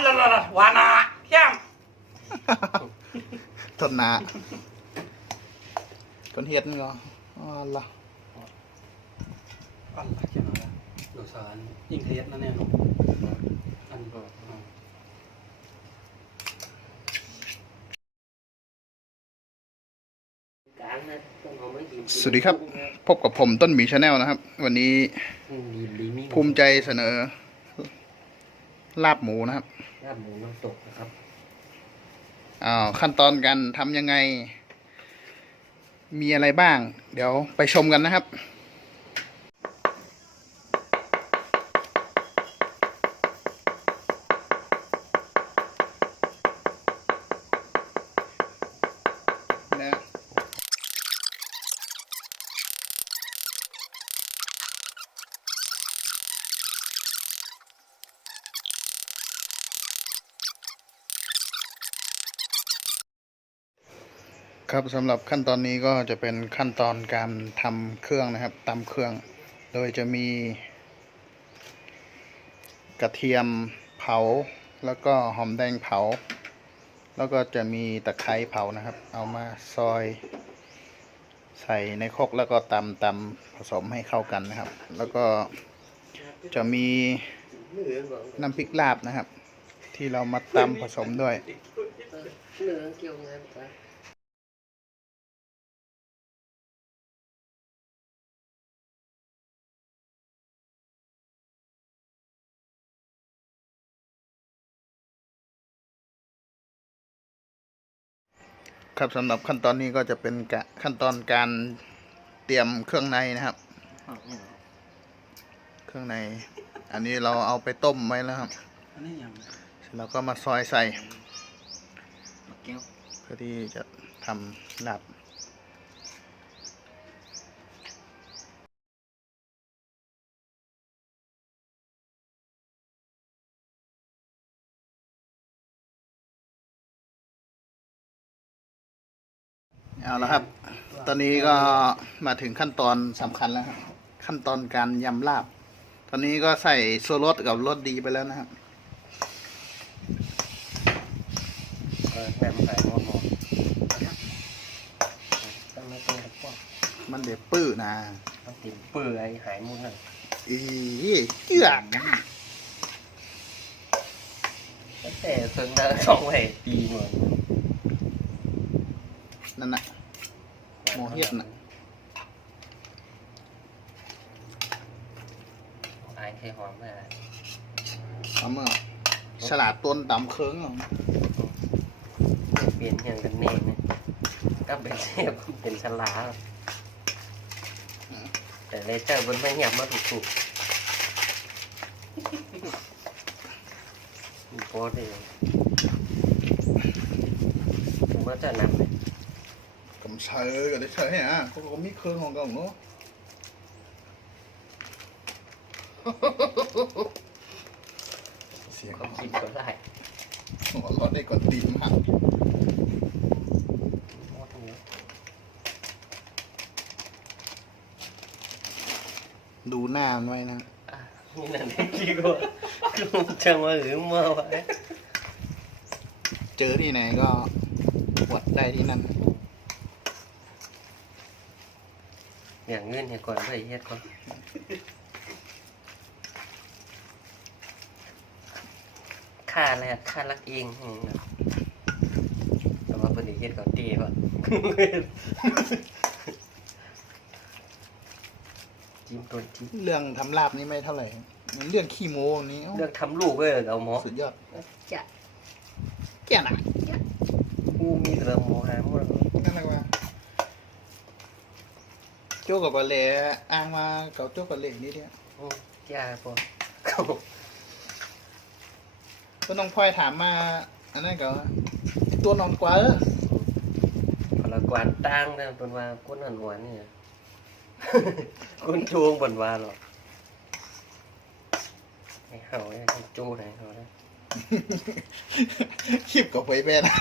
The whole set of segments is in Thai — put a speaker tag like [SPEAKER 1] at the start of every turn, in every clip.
[SPEAKER 1] อะไรอะไรวานาเข้ม
[SPEAKER 2] ทนนาคนเฮ็ดนี่ก็อ๋อล่ะ
[SPEAKER 1] อะไรเข้มอะไรดูสารยิ่งเทสนั่นเนี่ยลูกอันก็
[SPEAKER 2] สวัสดีครับ พบกับผมต้นหมีชาแนลนะครับ วันนี้ภูมิใจเสนอ ลาบหมูนะครับ
[SPEAKER 3] ลาบหมูน้ำตกนะครับ
[SPEAKER 2] อ้าวขั้นตอนการทำยังไง มีอะไรบ้าง เดี๋ยวไปชมกันนะครับ ครับสำหรับขั้นตอนนี้ก็จะเป็นขั้นตอนการทำเครื่องนะครับตำเครื่อง โดยจะมี กระเทียมเผา แล้วก็หอมแดงเผา แล้วก็จะมีตะไคร้เผานะครับ เอามาซอย ใส่ในครกแล้วก็ตำตำผสมให้เข้ากันนะครับ แล้วก็จะมีน้ำพริกลาบนะครับ ที่เรามาตำผสมด้วย
[SPEAKER 3] เหลือเกี่ยวงานไป
[SPEAKER 2] ครับสำหรับขั้นตอนนี้ก็จะเป็นกะขั้นตอนการเตรียมเครื่องในนะครับ เครื่องใน อันนี้เราเอาไปต้มไว้แล้วครับ
[SPEAKER 1] อันนี้ยัง
[SPEAKER 2] เสร็จแล้วก็มาซอยใส่
[SPEAKER 1] เกี้ยว
[SPEAKER 2] เพื่อที่จะทำลาบ เอาละครับ ตอนนี้ก็มาถึงขั้นตอนสำคัญแล้วครับขั้นตอนการยำลาบ ตอนนี้ก็ใส่โซรสกับรสดีไปแล้วนะครับ
[SPEAKER 3] เออแหนมใส่หม้อหม้อต้องไม่ต้องพวก
[SPEAKER 2] มันเดือดปื้อนะ
[SPEAKER 3] ต้องติ่มเปื่อยหายมุนน่ะ
[SPEAKER 2] อีเจือก
[SPEAKER 3] ตั้งแต่เพิ่งได้สองไว้ปีหน่อย
[SPEAKER 2] นั่นน่ะ หม้อเฮ็ดน่ะ
[SPEAKER 3] อายเคยหอมไหมล่ะ
[SPEAKER 2] เอาเมื่อฉลาดต้นตำเคิงเอา
[SPEAKER 3] เปลี่ยนอย่างกันเน่เนี่ยก็เป็นเชฟเป็นฉลาดแต่เลเจอร์มันไม่หยับมาถูกๆมีโพสต์เลยผมว่าจะนำเลย
[SPEAKER 2] กำเชยก็ได้เชยฮะเขาก็มีเครื่องของเขาเนาะเสียง
[SPEAKER 3] ความคิดก็ได้
[SPEAKER 2] หัวเร้อนได้ก่อนตีนหัก
[SPEAKER 3] โอ้ตรงนี้
[SPEAKER 2] ดูหน้ามันไว้นะ
[SPEAKER 3] อะนี่นั่นเองกี่ก็คือผมจังว่าหรือเมื่อวะ
[SPEAKER 2] เจอที่ไหนก็หวดได้ที่นั่น
[SPEAKER 3] อ ย่างเงินเนี่ยก่อนเพื่อเฮ็ดก่อนค่าอะไรอะค่ารักเองอืมแต่ว่าเพื่อนเฮ็ดก่อนตีป่ะจิ้มตัวจิ้ม
[SPEAKER 2] เรื่องทำลาบนี่ไม่เท่าไหร่เรื่องขี้โม้นี้เอ้า
[SPEAKER 3] เลือกทำลูกเว้ยเอาหมอ
[SPEAKER 2] สุดยอด
[SPEAKER 3] จะ
[SPEAKER 2] แก่น่ะ
[SPEAKER 3] กูมีเรื่องหมอหาหมด
[SPEAKER 2] นั่นแหละว่าโจ้กับบาเล่อ้างมาเก่าโจ้กับเล่นี่เนี่ย
[SPEAKER 3] อืมจ้าปะ
[SPEAKER 2] ก็น้องพลอยถามมา อันนั้นก็ตัวน้องกว่าเออ
[SPEAKER 3] พละกวานตั้งนะเป็นว่าก้นหันหวานเนี่ยก้นจูงบนว่าหรอกไอ้เห่าเนี่ยให้จูไหนเขาได้
[SPEAKER 2] คลิปกับไปแม่นะ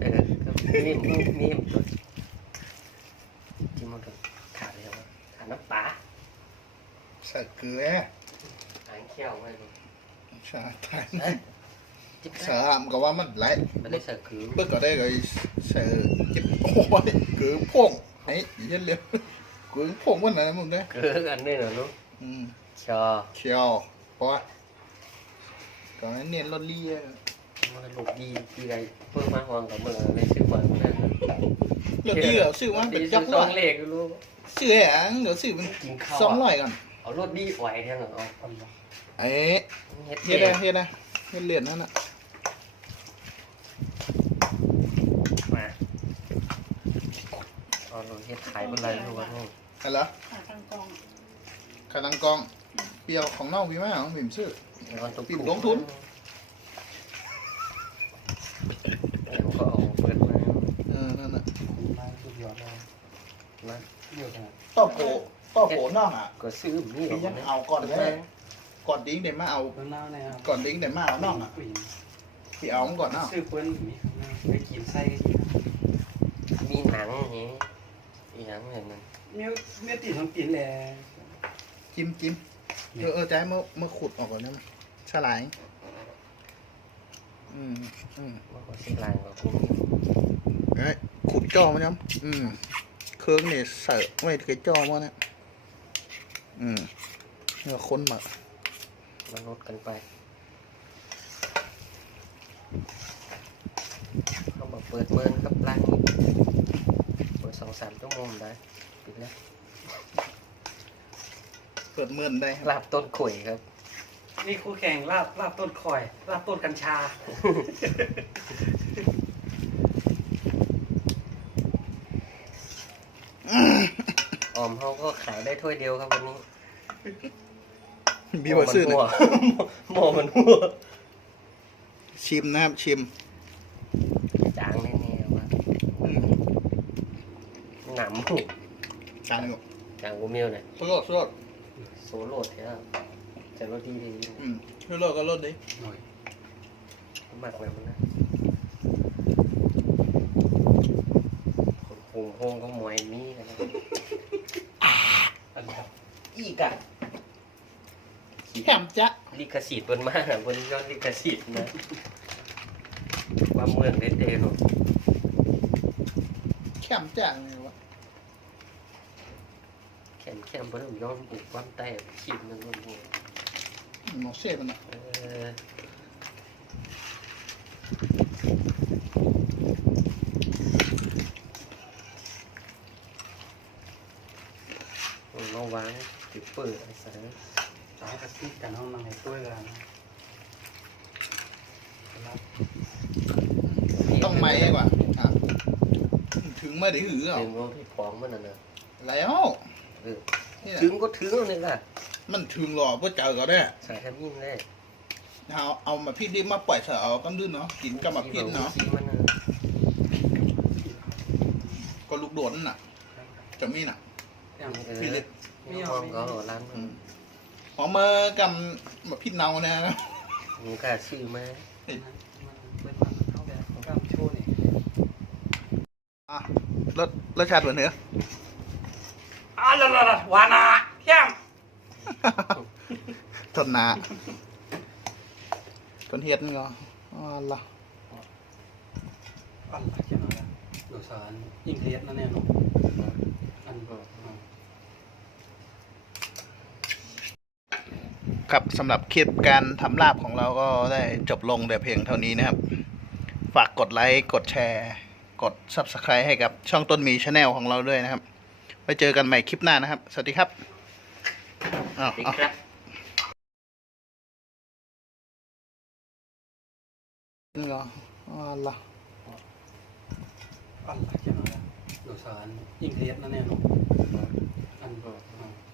[SPEAKER 3] เออก็มีมีมีตัวจิ้มมันก็ขาดเลยว่าขาด น้ำปลา
[SPEAKER 2] ใส่เกลือ
[SPEAKER 3] หางเขี้ยวไว้เลย
[SPEAKER 2] อืชาไทย
[SPEAKER 3] จิ๊บ
[SPEAKER 2] สามก็ว่ามันไหล
[SPEAKER 3] มันได้ใส่คือ
[SPEAKER 2] เบิกก็ได้เลยเสือจิบโอ้ยคือพงไอ้ยันเร็วคือพงวันไหนมึงเนี่ย
[SPEAKER 3] คืออันนี้น่ะลูก
[SPEAKER 2] อืม
[SPEAKER 3] ชอ
[SPEAKER 2] เชียวเพราะว่าก่อนนั้นเนียนรถเลีย
[SPEAKER 3] มันลูกดีดีไรเพิ่มมาห้องกับมึงเลยซื้อก่อนนะ
[SPEAKER 2] รถเลียซื้อมาเป็นจักร
[SPEAKER 3] ส
[SPEAKER 2] ร้
[SPEAKER 3] อ
[SPEAKER 2] องย
[SPEAKER 3] เลขลูก
[SPEAKER 2] ซื้อแหงเดี๋ยวซื้อเป็น
[SPEAKER 3] กินข้าว
[SPEAKER 2] สองร้อยก่อน
[SPEAKER 3] เอารถดีไหวแทงเอา
[SPEAKER 1] อันละ
[SPEAKER 2] เอ๊ะ
[SPEAKER 3] เฮ็ด
[SPEAKER 2] เฮ็ดได้เฮ็ดได้เฮ็ดเหรียญนั่นน่ะ
[SPEAKER 3] มาเอารถเฮ็ดขายเป็นไรลูกว่านี่
[SPEAKER 2] อะไรเหรอ
[SPEAKER 4] ขาตั้งกล้อง
[SPEAKER 2] ขาตังกองเปรียวของนอกมีไหมของบิ่มซื้อ
[SPEAKER 3] มันต้อง
[SPEAKER 2] ปิดลงทุน
[SPEAKER 3] เดี๋ยวก็เอาเปิดมา
[SPEAKER 2] เออนั่นน่ะ
[SPEAKER 1] คุณมาสุดยอดเลย
[SPEAKER 3] นะ
[SPEAKER 1] เยอะขนาด
[SPEAKER 2] ต้อโผต้อโผนอกอะ
[SPEAKER 3] ก็ซื้อมี
[SPEAKER 2] พี่ยังเอาก่อนได้ก่อนดิ้งเดี๋ยวมาเอา
[SPEAKER 1] เพิ่งเล่าเนี่ยครับ
[SPEAKER 2] ก่อนดิ้งเดี๋ยวมาเอานอกอะ
[SPEAKER 1] ผู้หญิง
[SPEAKER 2] พี่เอามันก่อนเนาะ
[SPEAKER 1] ซื้อเปิ้ลมีข้างหน้าไปกินไส้ก็กิน
[SPEAKER 3] มีหนังอย่างนี้อีหนังเห็นมัน
[SPEAKER 1] เมียเมียติดทั้งตีนแหละ
[SPEAKER 2] จิ้มจิ้มเออเออใจเมื่อเมื่อขุดออกก่อนได้ไหมฉลายอืมอืม
[SPEAKER 3] ว่าเขาสิลายกับกู
[SPEAKER 2] เอ้ยขุดจอมันยังอืม เครื่องเนี่ยเสิร์ฟไว้กับจอมันเนี่ยอืมเนี่ยคนมา
[SPEAKER 3] มันลดกันไปเขาบอกเปิดเบิร์นกับร้านนี้เปิดสองสามชั่วโมงได้ปิดแล้ว
[SPEAKER 2] เปิดเมื่อนได้ครับ
[SPEAKER 3] ลาบต้นข่อยครับ
[SPEAKER 1] นี่คู่แข่งลาบลาบต้นคอยลาบต้นกัญชา
[SPEAKER 3] ออมเขาก็ขายได้ถ้วยเดียวครับวันนี้
[SPEAKER 2] บีบซื้อ
[SPEAKER 3] ห
[SPEAKER 2] เนี่
[SPEAKER 3] ม้
[SPEAKER 2] ย
[SPEAKER 3] หม้อมันหัว
[SPEAKER 2] ชิมนะครับชิม
[SPEAKER 3] จางแน่ๆว่ะ
[SPEAKER 2] อืม
[SPEAKER 3] หนำหู
[SPEAKER 2] จานหนึ่ง
[SPEAKER 3] จางกูเมียวเนี่ย
[SPEAKER 2] สุดยอดสุดยอด
[SPEAKER 3] โซโล่แท้แต่รสดีดี
[SPEAKER 2] อืมช่วยลดก็ลดดิ
[SPEAKER 1] หน่อย
[SPEAKER 3] มากเลยมันนะคนคงคงก็มวยมีกันนะ
[SPEAKER 1] อันละ
[SPEAKER 3] อีกอะ
[SPEAKER 2] แถมจ๊ะ
[SPEAKER 3] ลิขสิทธิ์บนมากอะบนยอดลิขสิทธิ์นะว่าเมืองเด็ดเดน
[SPEAKER 2] แถมจ๊ะไงวะ
[SPEAKER 3] แข็มแข็มบนย้อนบุกความใต้ขีดมันบนหัว
[SPEAKER 2] หมอเซ่มันอะ
[SPEAKER 3] เออเราวาง ติดเปิดไอ้สัส
[SPEAKER 1] ตายกับที่กันห้องนั่งในตัวกันนะลาบ
[SPEAKER 2] ต้องไหมกว่าอะถึงมาได้หือเหรอ
[SPEAKER 3] ถึงว่าพี่ของมันน่ะนะ
[SPEAKER 2] แล้ว
[SPEAKER 3] เออ
[SPEAKER 2] เนี่ย
[SPEAKER 3] ถึงก็ถึงแล้วนี่ล่ะ
[SPEAKER 2] มันถึงหรอเพื่อเจอก็ได้
[SPEAKER 3] ใส่แทบยิ่งได้
[SPEAKER 2] เอาเอามาพริกดิบมาปล่อยเถอะเอากำดื้นเนาะกินกับมาพริกเนาะ
[SPEAKER 3] สีมันน่ะ
[SPEAKER 2] ก็ลูกโดดนั่นน่ะ จะมีน่ะ
[SPEAKER 1] อย่าง
[SPEAKER 3] เออ
[SPEAKER 2] พี่เล็ก
[SPEAKER 3] มีห้องก็ร้านมัน
[SPEAKER 2] หอมมากับมาพริกเนาเนี่ยนะ
[SPEAKER 3] มีกล้าซื้อมา
[SPEAKER 1] มันเป็นมันเข้าแบบกล้ามโชว์นี่
[SPEAKER 2] อะรสรสชาติเหมือนเนื้อ
[SPEAKER 1] อะละละละวานาเข้ม
[SPEAKER 2] ทนนาคนเฮ็ดนี่ก็อ๋อละ
[SPEAKER 1] อันละเข้มนะเดี๋ยวสารยิ่งเครียดนั่นแน่เนอนอันอ่า
[SPEAKER 2] ครับสำหรับคลิปการทำลาบของเราก็ได้จบลงแต่เพียงเท่านี้นะครับ ฝากกดไลค์กดแชร์ กด Subscribe ให้กับช่องต้นมีชาแนลของเราด้วยนะครับไว้เจอกันใหม่คลิปหน้านะครับ สวัสดีครับอ้าว
[SPEAKER 3] ติ๊ก
[SPEAKER 2] อ้าว
[SPEAKER 3] ครับ
[SPEAKER 2] นี่ก็อ๋อละ
[SPEAKER 1] อันละเข้มนะเดี๋ยวสารยิ่งเครียดนั่นแน่เนอนอันอ่า